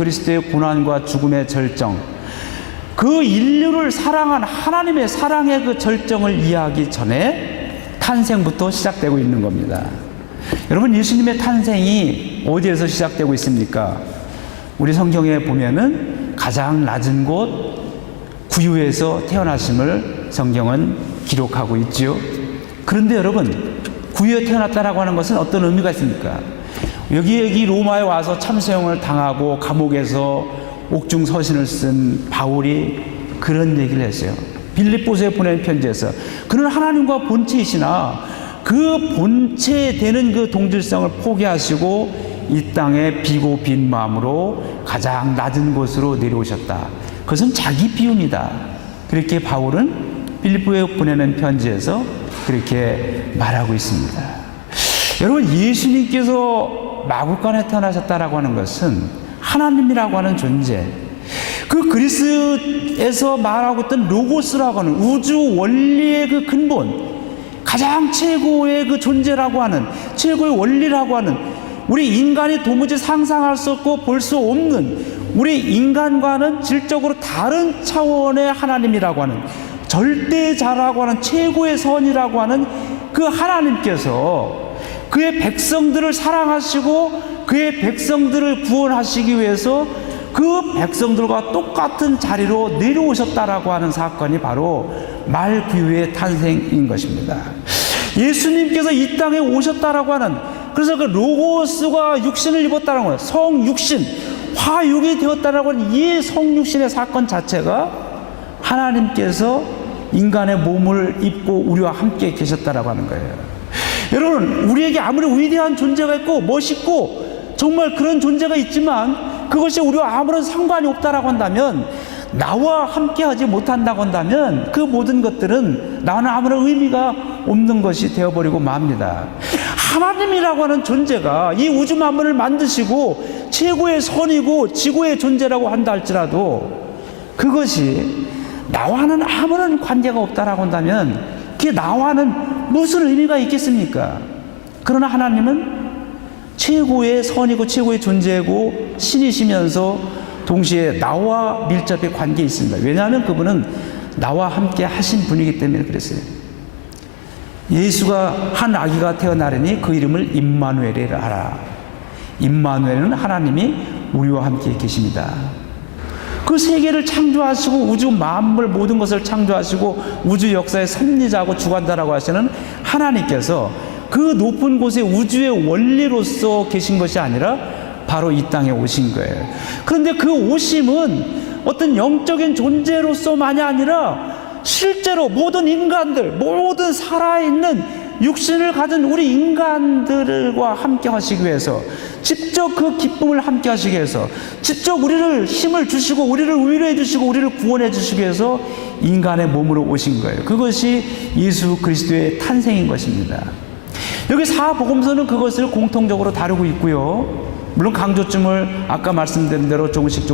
그리스도의 고난과 죽음의 절정, 그 인류를 사랑한 하나님의 사랑의 그 절정을 이해하기 전에 탄생부터 시작되고 있는 겁니다. 여러분, 예수님의 탄생이 어디에서 시작되고 있습니까? 우리 성경에 보면은 가장 낮은 곳 구유에서 태어나심을 성경은 기록하고 있지요. 그런데 여러분, 구유에 태어났다라고 하는 것은 어떤 의미가 있습니까? 여기 로마에 와서 참수형을 당하고 감옥에서 옥중 서신을 쓴 바울이 그런 얘기를 했어요. 빌립보서에 보낸 편지에서 그는 하나님과 본체이시나 그 본체에 되는 그 동질성을 포기하시고 이 땅에 비고 빈 마음으로 가장 낮은 곳으로 내려오셨다. 그것은 자기 비움이다. 그렇게 바울은 빌립보에 보내는 편지에서 그렇게 말하고 있습니다. 여러분, 예수님께서 마구간에 태어나셨다라고 하는 것은 하나님이라고 하는 존재, 그 그리스에서 말하고 있던 로고스라고 하는 우주 원리의 그 근본, 가장 최고의 그 존재라고 하는, 최고의 원리라고 하는, 우리 인간이 도무지 상상할 수 없고 볼 수 없는, 우리 인간과는 질적으로 다른 차원의 하나님이라고 하는, 절대자라고 하는, 최고의 선이라고 하는 그 하나님께서 그의 백성들을 사랑하시고 그의 백성들을 구원하시기 위해서 그 백성들과 똑같은 자리로 내려오셨다라고 하는 사건이 바로 말구유의 탄생인 것입니다. 예수님께서 이 땅에 오셨다라고 하는, 그래서 그 로고스가 육신을 입었다는 거예요. 성육신, 화육이 되었다라고 하는 이 성육신의 사건 자체가 하나님께서 인간의 몸을 입고 우리와 함께 계셨다라고 하는 거예요. 여러분, 우리에게 아무리 위대한 존재가 있고 멋있고 정말 그런 존재가 있지만 그것이 우리와 아무런 상관이 없다라고 한다면, 나와 함께하지 못한다고 한다면 그 모든 것들은 나와는 아무런 의미가 없는 것이 되어버리고 맙니다. 하나님이라고 하는 존재가 이 우주 만물을 만드시고 최고의 선이고 지고의 존재라고 한다 할지라도 그것이 나와는 아무런 관계가 없다라고 한다면 그게 나와는 무슨 의미가 있겠습니까? 그러나 하나님은 최고의 선이고 최고의 존재고 신이시면서 동시에 나와 밀접히 관계에 있습니다. 왜냐하면 그분은 나와 함께 하신 분이기 때문에 그랬어요. 예수가 한 아기가 태어나려니 그 이름을 임마누엘이라 하라. 임마누엘은 하나님이 우리와 함께 계십니다. 그 세계를 창조하시고 우주 만물 모든 것을 창조하시고 우주 역사의 섭리자고 주관자라고 하시는 하나님께서 그 높은 곳에 우주의 원리로서 계신 것이 아니라 바로 이 땅에 오신 거예요. 그런데 그 오심은 어떤 영적인 존재로서만이 아니라 실제로 모든 인간들, 모든 살아있는 육신을 가진 우리 인간들과 함께 하시기 위해서, 직접 그 기쁨을 함께 하시기 위해서, 직접 우리를 힘을 주시고 우리를 위로해 주시고 우리를 구원해 주시기 위해서 인간의 몸으로 오신 거예요. 그것이 예수 그리스도의 탄생인 것입니다. 여기 사복음서는 그것을 공통적으로 다루고 있고요. 물론 강조점을 아까 말씀드린 대로 조금씩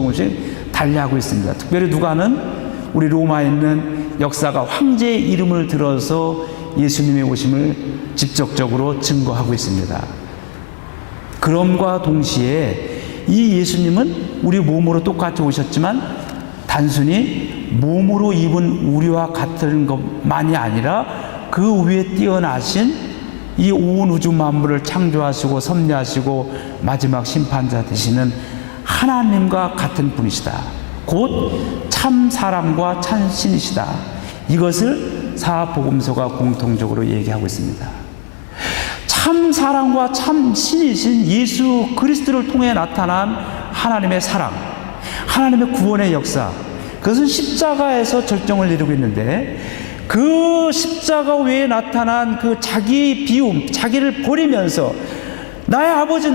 달리하고 있습니다. 특별히 누가는 우리 로마에 있는 역사가 황제의 이름을 들어서 예수님의 오심을 직접적으로 증거하고 있습니다. 그럼과 동시에 이 예수님은 우리 몸으로 똑같이 오셨지만 단순히 몸으로 입은 우리와 같은 것만이 아니라 그 위에 뛰어나신 이 온 우주 만물을 창조하시고 섭리하시고 마지막 심판자 되시는 하나님과 같은 분이시다. 곧 참 사람과 참 신이시다. 이것을 사복음서가 공통적으로 얘기하고 있습니다. 참 사랑과 참 신이신 예수 그리스도를 통해 나타난 하나님의 사랑, 하나님의 구원의 역사, 그것은 십자가에서 절정을 이루고 있는데, 그 십자가 외에 나타난 그 자기의 비움, 자기를 버리면서 나의 아버지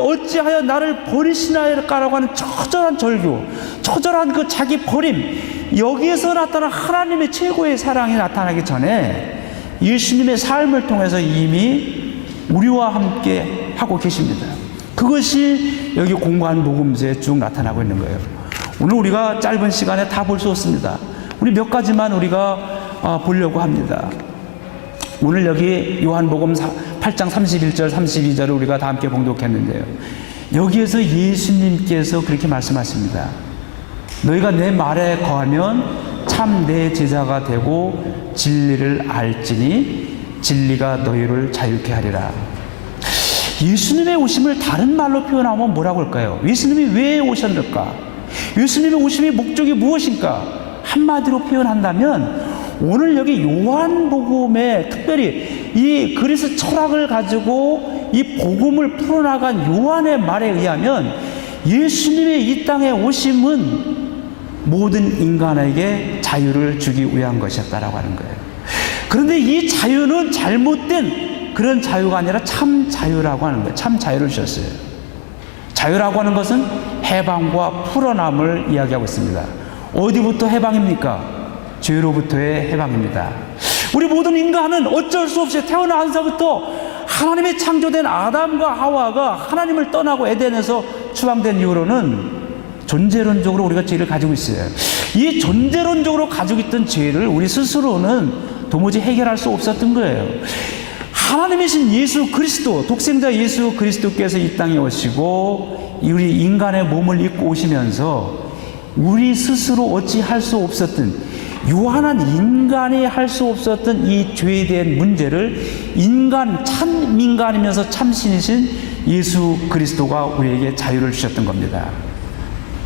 어찌하여 나를 버리시나이까라고 하는 처절한 절규, 처절한 그 자기 버림, 여기에서 나타난 하나님의 최고의 사랑이 나타나기 전에 예수님의 삶을 통해서 이미 우리와 함께 하고 계십니다. 그것이 여기 공관 복음서에 쭉 나타나고 있는 거예요. 오늘 우리가 짧은 시간에 다 볼 수 없습니다. 우리 몇 가지만 우리가 보려고 합니다. 오늘 여기 요한복음 8장 31절 32절을 우리가 다 함께 봉독했는데요. 여기에서 예수님께서 그렇게 말씀하십니다. 너희가 내 말에 거하면 참 내 제자가 되고 진리를 알지니 진리가 너희를 자유케 하리라. 예수님의 오심을 다른 말로 표현하면 뭐라고 할까요? 예수님이 왜 오셨을까? 예수님의 오심의 목적이 무엇인가? 한마디로 표현한다면 오늘 여기 요한복음에 특별히 이 그리스 철학을 가지고 이 복음을 풀어나간 요한의 말에 의하면 예수님의 이 땅에 오심은 모든 인간에게 자유를 주기 위한 것이었다라고 하는 거예요. 그런데 이 자유는 잘못된 그런 자유가 아니라 참 자유라고 하는 거예요. 참 자유를 주셨어요. 자유라고 하는 것은 해방과 풀어남을 이야기하고 있습니다. 어디부터 해방입니까? 죄로부터의 해방입니다. 우리 모든 인간은 어쩔 수 없이 태어나서부터 하나님의 창조된 아담과 하와가 하나님을 떠나고 에덴에서 추방된 이후로는 존재론적으로 우리가 죄를 가지고 있어요. 이 존재론적으로 가지고 있던 죄를 우리 스스로는 도무지 해결할 수 없었던 거예요. 하나님이신 예수 그리스도, 독생자 예수 그리스도께서 이 땅에 오시고 우리 인간의 몸을 입고 오시면서 우리 스스로 어찌 할 수 없었던, 유한한 인간이 할 수 없었던 이 죄에 대한 문제를 참 인간이면서 참신이신 예수 그리스도가 우리에게 자유를 주셨던 겁니다.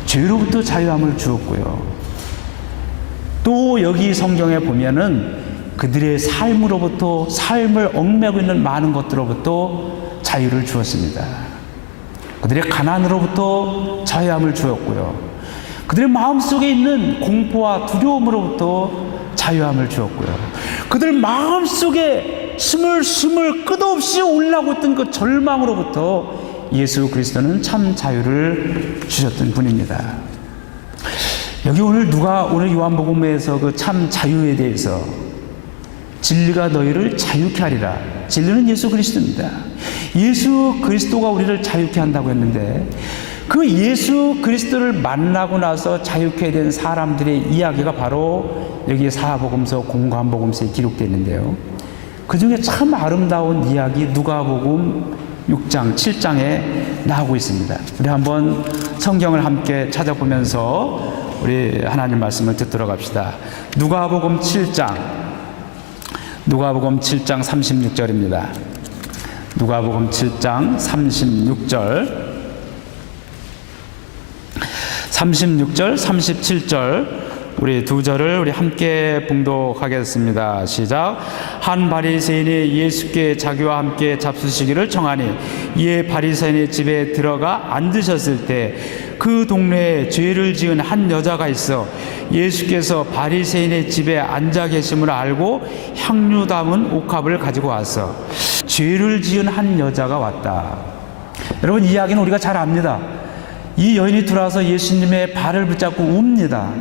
죄로부터 자유함을 주었고요. 또 여기 성경에 보면은 그들의 삶으로부터, 삶을 얽매고 있는 많은 것들로부터 자유를 주었습니다. 그들의 가난으로부터 자유함을 주었고요. 그들의 마음속에 있는 공포와 두려움으로부터 자유함을 주었고요. 그들 마음속에 스물스물 끝없이 올라오고 있던 그 절망으로부터 예수 그리스도는 참 자유를 주셨던 분입니다. 여기 오늘 요한복음에서 그 참 자유에 대해서 진리가 너희를 자유케 하리라. 진리는 예수 그리스도입니다. 예수 그리스도가 우리를 자유케 한다고 했는데 그 예수 그리스도를 만나고 나서 자유케 된 사람들의 이야기가 바로 여기 사복음서 공관복음서에 기록되어 있는데요. 그 중에 참 아름다운 이야기 누가복음 6장, 7장에 나오고 있습니다. 우리 한번 성경을 함께 찾아보면서 우리 하나님 말씀을 듣도록 합시다. 누가복음 7장 36절입니다. 누가복음 7장 36절, 37절 우리 두 절을 우리 함께 봉독하겠습니다. 시작. 한 바리새인이 예수께 자기와 함께 잡수시기를 청하니 이에 바리새인의 집에 들어가 앉으셨을 때 그 동네에 죄를 지은 한 여자가 있어 예수께서 바리새인의 집에 앉아 계심을 알고 향유 담은 옥합을 가지고 왔어. 죄를 지은 한 여자가 왔다. 여러분, 이 이야기는 우리가 잘 압니다. 이 여인이 들어와서 예수님의 발을 붙잡고 웁니다.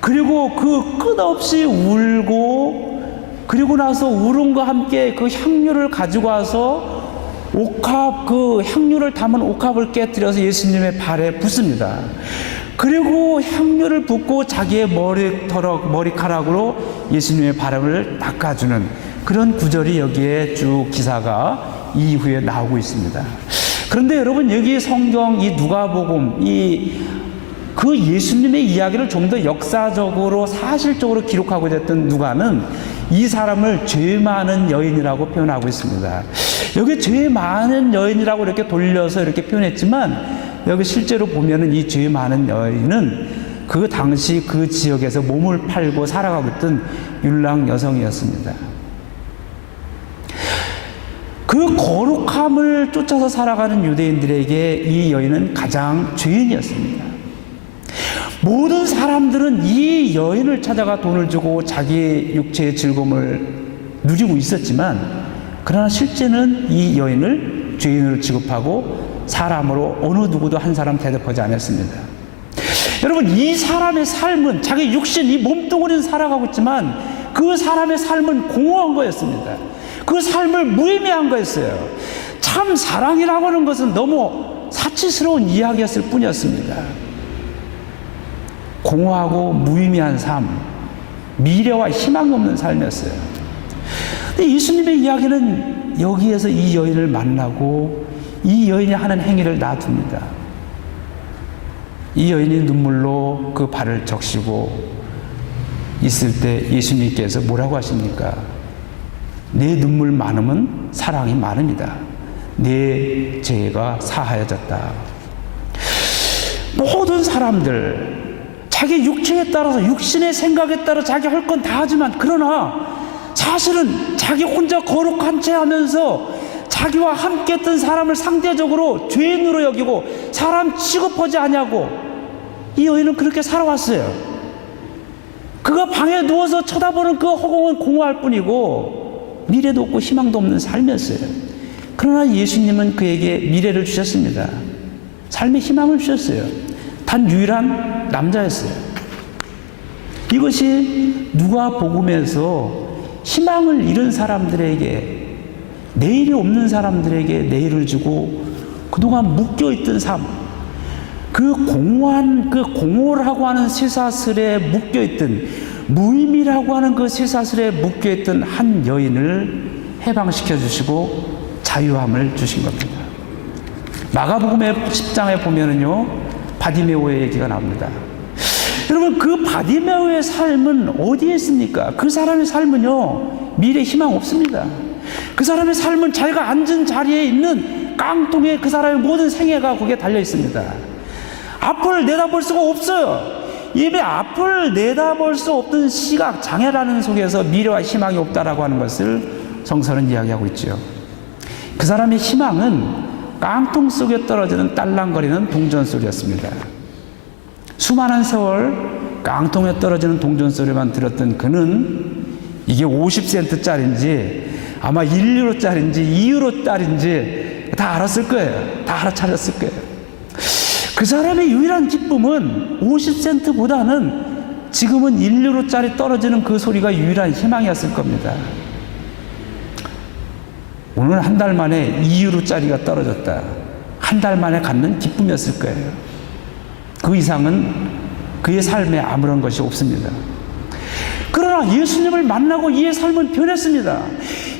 그리고 그 끝없이 울고, 그리고 나서 울음과 함께 그 향유를 가지고 와서 옥합, 그 향유를 담은 옥합을 깨뜨려서 예수님의 발에 붓습니다. 그리고 향유를 붓고 자기의 머리카락으로 예수님의 발을 닦아주는 그런 구절이 여기에 쭉 기사가 이후에 나오고 있습니다. 그런데 여러분, 여기 성경 이 누가복음 그 예수님의 이야기를 좀 더 역사적으로 사실적으로 기록하고자 했던 누가는 이 사람을 죄 많은 여인이라고 표현하고 있습니다. 여기 죄 많은 여인이라고 이렇게 돌려서 이렇게 표현했지만 여기 실제로 보면은 이 죄 많은 여인은 그 당시 그 지역에서 몸을 팔고 살아가고 있던 율랑 여성이었습니다. 그 거룩함을 쫓아서 살아가는 유대인들에게 이 여인은 가장 죄인이었습니다. 모든 사람들은 이 여인을 찾아가 돈을 주고 자기 육체의 즐거움을 누리고 있었지만, 그러나 실제는 이 여인을 죄인으로 취급하고 사람으로 어느 누구도 한 사람 대접하지 않았습니다. 여러분, 이 사람의 삶은 자기 육신, 이 몸뚱아리는 살아가고 있지만 그 사람의 삶은 공허한 거였습니다. 그 삶을 무의미한 거였어요. 참 사랑이라고 하는 것은 너무 사치스러운 이야기였을 뿐이었습니다. 공허하고 무의미한 삶, 미래와 희망이 없는 삶이었어요. 근데 예수님의 이야기는 여기에서 이 여인을 만나고 이 여인이 하는 행위를 놔둡니다. 이 여인이 눈물로 그 발을 적시고 있을 때 예수님께서 뭐라고 하십니까? 내 눈물 많음은 사랑이 많음이다. 내 죄가 사하여졌다. 모든 사람들 자기 육체에 따라서, 육신의 생각에 따라 자기 할 건 다 하지만, 그러나 사실은 자기 혼자 거룩한 채 하면서 자기와 함께 했던 사람을 상대적으로 죄인으로 여기고 사람 취급하지 않냐고 이 여인은 그렇게 살아왔어요. 그가 방에 누워서 쳐다보는 그 허공은 공허할 뿐이고 미래도 없고 희망도 없는 삶이었어요. 그러나 예수님은 그에게 미래를 주셨습니다. 삶의 희망을 주셨어요. 단 유일한 남자였어요. 이것이 누가복음에서 희망을 잃은 사람들에게, 내일이 없는 사람들에게 내일을 주고 그동안 묶여있던 삶, 그 공허한, 그 공허라고 하는 쇠사슬에 묶여있던, 무의미라고 하는 그 쇠사슬에 묶여있던 한 여인을 해방시켜 주시고 자유함을 주신 겁니다. 마가복음의 10장에 보면은요, 바디메오의 얘기가 나옵니다. 여러분, 그 바디메오의 삶은 어디에 있습니까? 그 사람의 삶은요, 미래 희망 없습니다. 그 사람의 삶은 자기가 앉은 자리에 있는 깡통에 그 사람의 모든 생애가 거기에 달려 있습니다. 앞을 내다볼 수가 없어요. 이미 앞을 내다볼 수 없던 시각 장애라는 속에서 미래와 희망이 없다라고 하는 것을 성서는 이야기하고 있죠. 그 사람의 희망은 깡통 속에 떨어지는 딸랑거리는 동전소리였습니다. 수많은 세월 깡통에 떨어지는 동전소리만 들었던 그는 이게 50센트짜리인지 아마 1유로짜리인지 2유로짜리인지 다 알았을 거예요. 다 알아차렸을 거예요. 그 사람의 유일한 기쁨은 50센트보다는 지금은 1유로짜리 떨어지는 그 소리가 유일한 희망이었을 겁니다. 오늘 한 달 만에 2유로짜리가 떨어졌다. 한 달 만에 갖는 기쁨이었을 거예요. 그 이상은 그의 삶에 아무런 것이 없습니다. 그러나 예수님을 만나고 이의 삶은 변했습니다.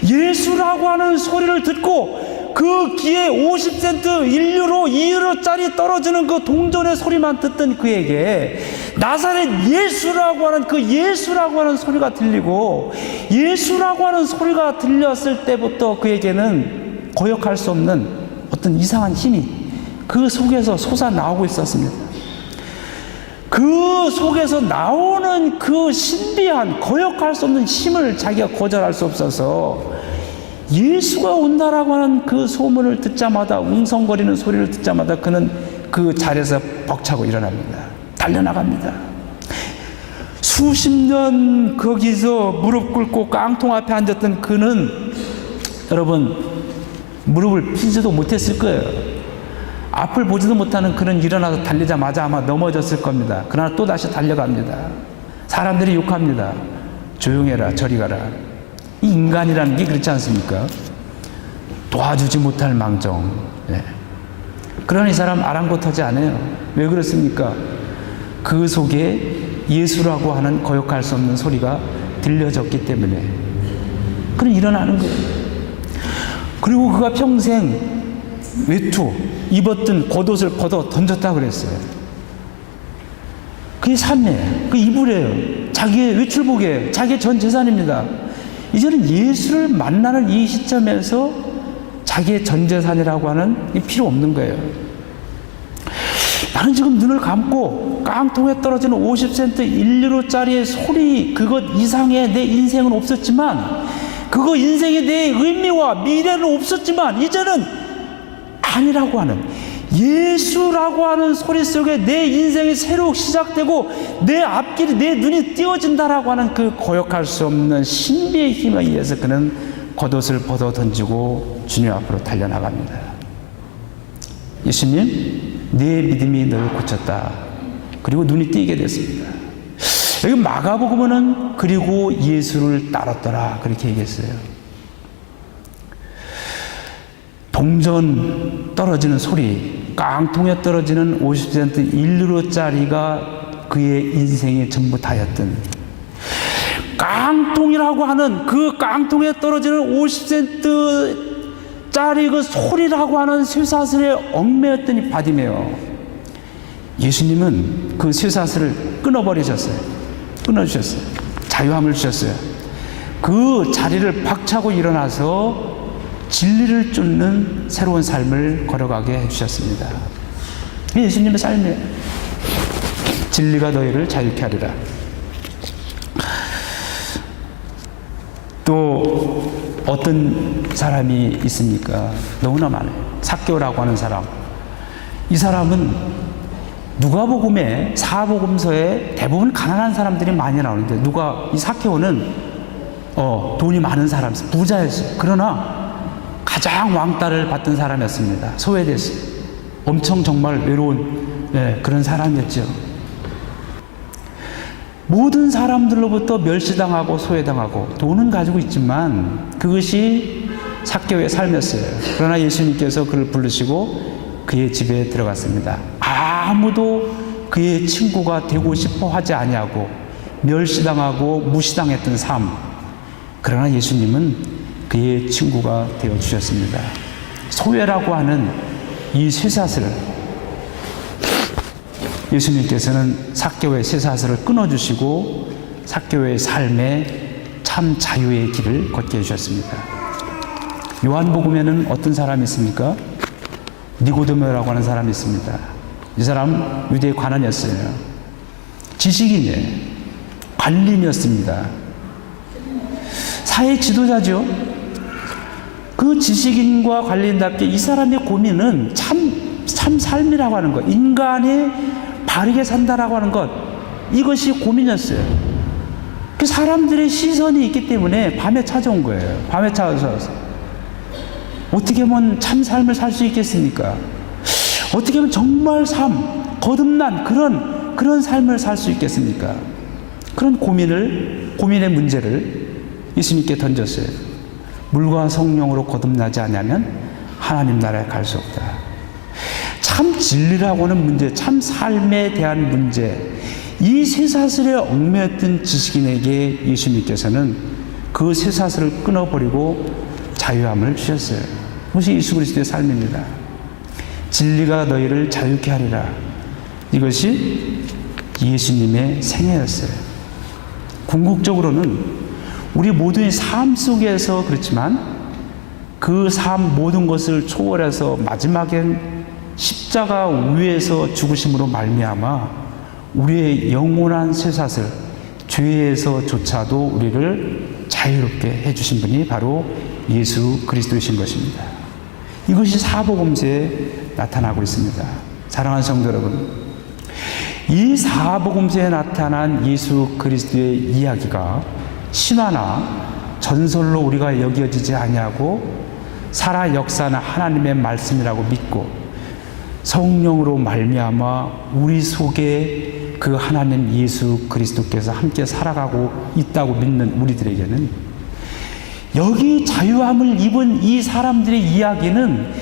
예수라고 하는 소리를 듣고 그 귀에 50센트 1유로 2유로짜리 떨어지는 그 동전의 소리만 듣던 그에게 나사렛 예수라고 하는 그 예수라고 하는 소리가 들리고, 예수라고 하는 소리가 들렸을 때부터 그에게는 거역할 수 없는 어떤 이상한 힘이 그 속에서 솟아나오고 있었습니다. 그 속에서 나오는 그 신비한 거역할 수 없는 힘을 자기가 거절할 수 없어서 예수가 온다라고 하는 그 소문을 듣자마자, 웅성거리는 소리를 듣자마자 그는 그 자리에서 벅차고 일어납니다. 달려나갑니다. 수십 년 거기서 무릎 꿇고 깡통 앞에 앉았던 그는 여러분 무릎을 펴지도 못했을 거예요. 앞을 보지도 못하는 그는 일어나서 달리자마자 아마 넘어졌을 겁니다. 그러나 또 다시 달려갑니다. 사람들이 욕합니다. 조용해라, 저리 가라. 이 인간이라는 게 그렇지 않습니까? 도와주지 못할 망정. 네. 그러나 이 사람 아랑곳하지 않아요. 왜 그렇습니까? 그 속에 예수라고 하는 거역할 수 없는 소리가 들려졌기 때문에 그는 일어나는 거예요. 그리고 그가 평생 외투 입었던 겉옷을 걷어 던졌다 그랬어요. 그게 삶이에요. 그 이불이에요. 자기의 외출복이에요. 자기의 전 재산입니다. 이제는 예수를 만나는 이 시점에서 자기의 전 재산이라고 하는 게 필요 없는 거예요. 나는 지금 눈을 감고 깡통에 떨어지는 50센트 1유로짜리의 소리 그것 이상의 내 인생은 없었지만, 그거 인생의 내 의미와 미래는 없었지만, 이제는 아니라고 하는 예수라고 하는 소리 속에 내 인생이 새로 시작되고 내 앞길이, 내 눈이 띄어진다라고 하는 그 거역할 수 없는 신비의 힘에 의해서 그는 겉옷을 벗어 던지고 주님 앞으로 달려나갑니다. 예수님, 내 믿음이 너를 고쳤다. 그리고 눈이 띄게 됐습니다. 여기 마가복음은 그리고 예수를 따랐더라 그렇게 얘기했어요. 동전 떨어지는 소리, 깡통에 떨어지는 50센트 1유로짜리가 그의 인생의 전부 다였던, 깡통이라고 하는 그 깡통에 떨어지는 50센트짜리 그 소리라고 하는 쇠사슬에 얽매였던 이 바디메오, 예수님은 그 쇠사슬을 끊어버리셨어요. 끊어주셨어요. 자유함을 주셨어요. 그 자리를 박차고 일어나서 진리를 쫓는 새로운 삶을 걸어가게 해주셨습니다. 예수님의 삶이에요. 진리가 너희를 자유케 하리라. 또 어떤 사람이 있습니까? 너무나 많아요. 삭개오라고 하는 사람. 이 사람은 누가복음에, 사복음서에 대부분 가난한 사람들이 많이 나오는데, 이 삭개오는 돈이 많은 사람, 부자였어요. 그러나 가장 왕따를 받던 사람이었습니다. 소외됐어요. 엄청 정말 외로운 그런 사람이었죠. 모든 사람들로부터 멸시당하고 소외당하고 돈은 가지고 있지만 그것이 삭개오의 삶이었어요. 그러나 예수님께서 그를 부르시고 그의 집에 들어갔습니다. 아무도 그의 친구가 되고 싶어 하지 아니하고 멸시당하고 무시당했던 삶. 그러나 예수님은 그의 친구가 되어 주셨습니다. 소외라고 하는 이 쇠사슬을 예수님께서는 삭개오의 쇠사슬을 끊어주시고 삭개오의 삶에 참 자유의 길을 걷게 해주셨습니다. 요한복음에는 어떤 사람이 있습니까? 니고데모라고 하는 사람이 있습니다. 이 사람 유대의 관원이었어요. 지식인이에요. 관리인이었습니다. 사회 지도자죠. 그 지식인과 관리인답게 이 사람의 고민은 참 삶이라고 하는 것, 인간이 바르게 산다라고 하는 것, 이것이 고민이었어요. 그 사람들의 시선이 있기 때문에 밤에 찾아온 거예요. 밤에 찾아서 어떻게 하면 참 삶을 살 수 있겠습니까? 어떻게 하면 정말 거듭난 그런 삶을 살 수 있겠습니까? 그런 고민의 문제를 예수님께 던졌어요. 물과 성령으로 거듭나지 않으면 하나님 나라에 갈 수 없다. 참 진리라고 하는 문제, 참 삶에 대한 문제, 이 쇠사슬에 얽매였던 지식인에게 예수님께서는 그 쇠사슬을 끊어버리고 자유함을 주셨어요. 그것이 예수 그리스도의 삶입니다. 진리가 너희를 자유케 하리라. 이것이 예수님의 생애였어요. 궁극적으로는 우리 모두의 삶 속에서 그렇지만 그 삶 모든 것을 초월해서 마지막엔 십자가 위에서 죽으심으로 말미암아 우리의 영원한 쇠사슬, 죄에서조차도 우리를 자유롭게 해주신 분이 바로 예수 그리스도이신 것입니다. 이것이 사복음서에 나타나고 있습니다. 사랑하는 성도 여러분, 이 사복음서에 나타난 예수 그리스도의 이야기가 신화나 전설로 우리가 여겨지지 아니하고 살아 역사는 하나님의 말씀이라고 믿고 성령으로 말미암아 우리 속에 그 하나님 예수 그리스도께서 함께 살아가고 있다고 믿는 우리들에게는 여기 자유함을 입은 이 사람들의 이야기는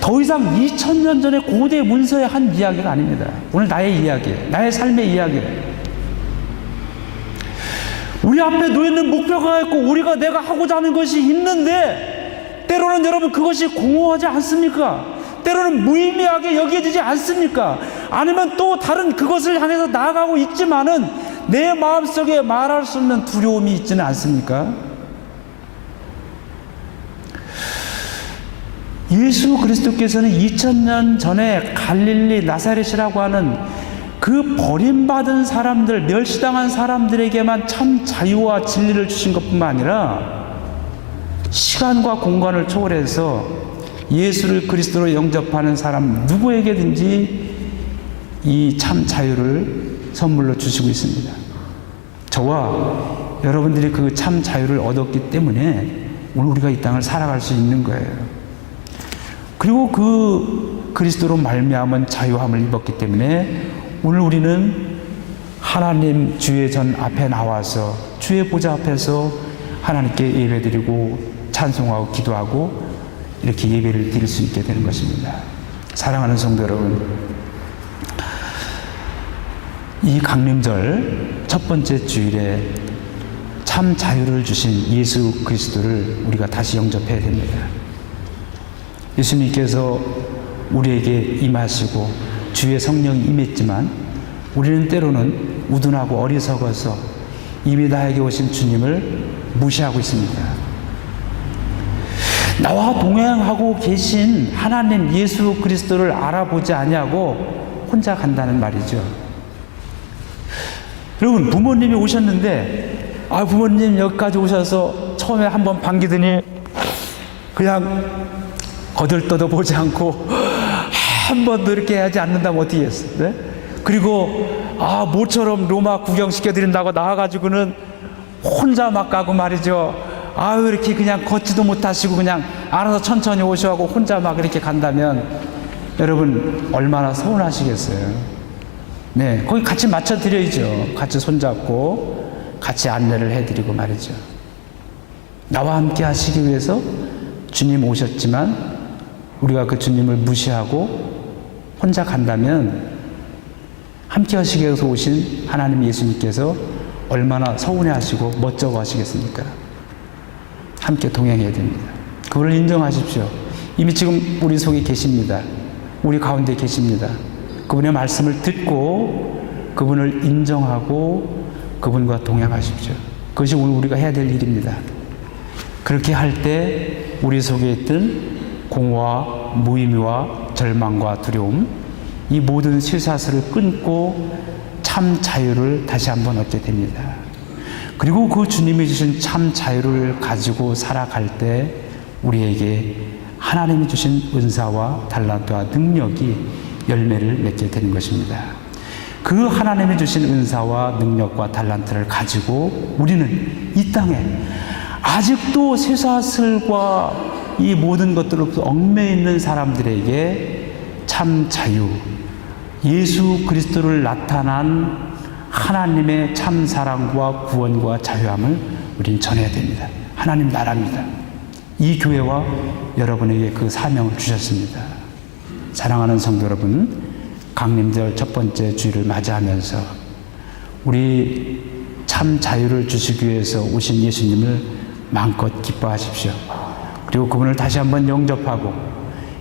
더 이상 2000년 전의 고대 문서의 한 이야기가 아닙니다. 오늘 나의 이야기, 나의 삶의 이야기예요. 우리 앞에 놓여있는 목표가 있고 우리가 내가 하고자 하는 것이 있는데 때로는 여러분 그것이 공허하지 않습니까? 때로는 무의미하게 여겨지지 않습니까? 아니면 또 다른 그것을 향해서 나아가고 있지만은 내 마음속에 말할 수 없는 두려움이 있지는 않습니까? 예수 그리스도께서는 2000년 전에 갈릴리 나사렛이라고 하는 그 버림받은 사람들, 멸시당한 사람들에게만 참 자유와 진리를 주신 것뿐만 아니라 시간과 공간을 초월해서 예수를 그리스도로 영접하는 사람 누구에게든지 이 참 자유를 선물로 주시고 있습니다. 저와 여러분들이 그 참 자유를 얻었기 때문에 오늘 우리가 이 땅을 살아갈 수 있는 거예요. 그리고 그 그리스도로 말미암은 자유함을 입었기 때문에 오늘 우리는 하나님 주의 전 앞에 나와서 주의 보좌 앞에서 하나님께 예배드리고 찬송하고 기도하고 이렇게 예배를 드릴 수 있게 되는 것입니다. 사랑하는 성도 여러분, 이 강림절 첫 번째 주일에 참 자유를 주신 예수 그리스도를 우리가 다시 영접해야 됩니다. 예수님께서 우리에게 임하시고 주의 성령이 임했지만 우리는 때로는 우둔하고 어리석어서 이미 나에게 오신 주님을 무시하고 있습니다. 나와 동행하고 계신 하나님 예수 그리스도를 알아보지 아니하고 혼자 간다는 말이죠. 여러분, 부모님이 오셨는데 부모님 여기까지 오셔서 처음에 한번 반기더니 그냥 거들떠도 보지 않고 한 번도 이렇게 하지 않는다면 어떻게 했어요? 네? 그리고 모처럼 로마 구경시켜드린다고 나와가지고는 혼자 막 가고 말이죠. 왜 이렇게 그냥 걷지도 못하시고 그냥 알아서 천천히 오셔하고 혼자 막 이렇게 간다면 여러분 얼마나 서운하시겠어요. 네, 거기 같이 맞춰드려야죠. 같이 손잡고 같이 안내를 해드리고 말이죠. 나와 함께 하시기 위해서 주님 오셨지만 우리가 그 주님을 무시하고 혼자 간다면 함께 하시기 위해서 오신 하나님 예수님께서 얼마나 서운해하시고 멋쩍어 하시겠습니까? 함께 동행해야 됩니다. 그걸 인정하십시오. 이미 지금 우리 속에 계십니다. 우리 가운데 계십니다. 그분의 말씀을 듣고 그분을 인정하고 그분과 동행하십시오. 그것이 오늘 우리가 해야 될 일입니다. 그렇게 할 때 우리 속에 있던 공허와 무의미와 절망과 두려움, 이 모든 쇠사슬을 끊고 참 자유를 다시 한번 얻게 됩니다. 그리고 그 주님이 주신 참 자유를 가지고 살아갈 때 우리에게 하나님이 주신 은사와 달란트와 능력이 열매를 맺게 되는 것입니다. 그 하나님이 주신 은사와 능력과 달란트를 가지고 우리는 이 땅에 아직도 쇠사슬과 이 모든 것들로부터 얽매여 있는 사람들에게 참 자유, 예수 그리스도를 나타난 하나님의 참 사랑과 구원과 자유함을 우리는 전해야 됩니다. 하나님 나라입니다. 이 교회와 여러분에게 그 사명을 주셨습니다. 사랑하는 성도 여러분, 강림절 첫 번째 주일을 맞이하면서 우리 참 자유를 주시기 위해서 오신 예수님을 마음껏 기뻐하십시오. 그리고 그분을 다시 한번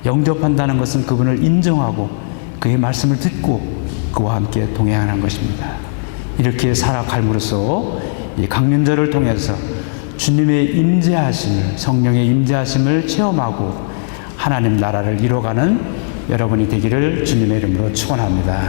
영접한다는 것은 그분을 인정하고 그의 말씀을 듣고 그와 함께 동행하는 것입니다. 이렇게 살아감으로써 이 강림절을 통해서 주님의 임재하심을, 성령의 임재하심을 체험하고 하나님 나라를 이뤄가는 여러분이 되기를 주님의 이름으로 축원합니다.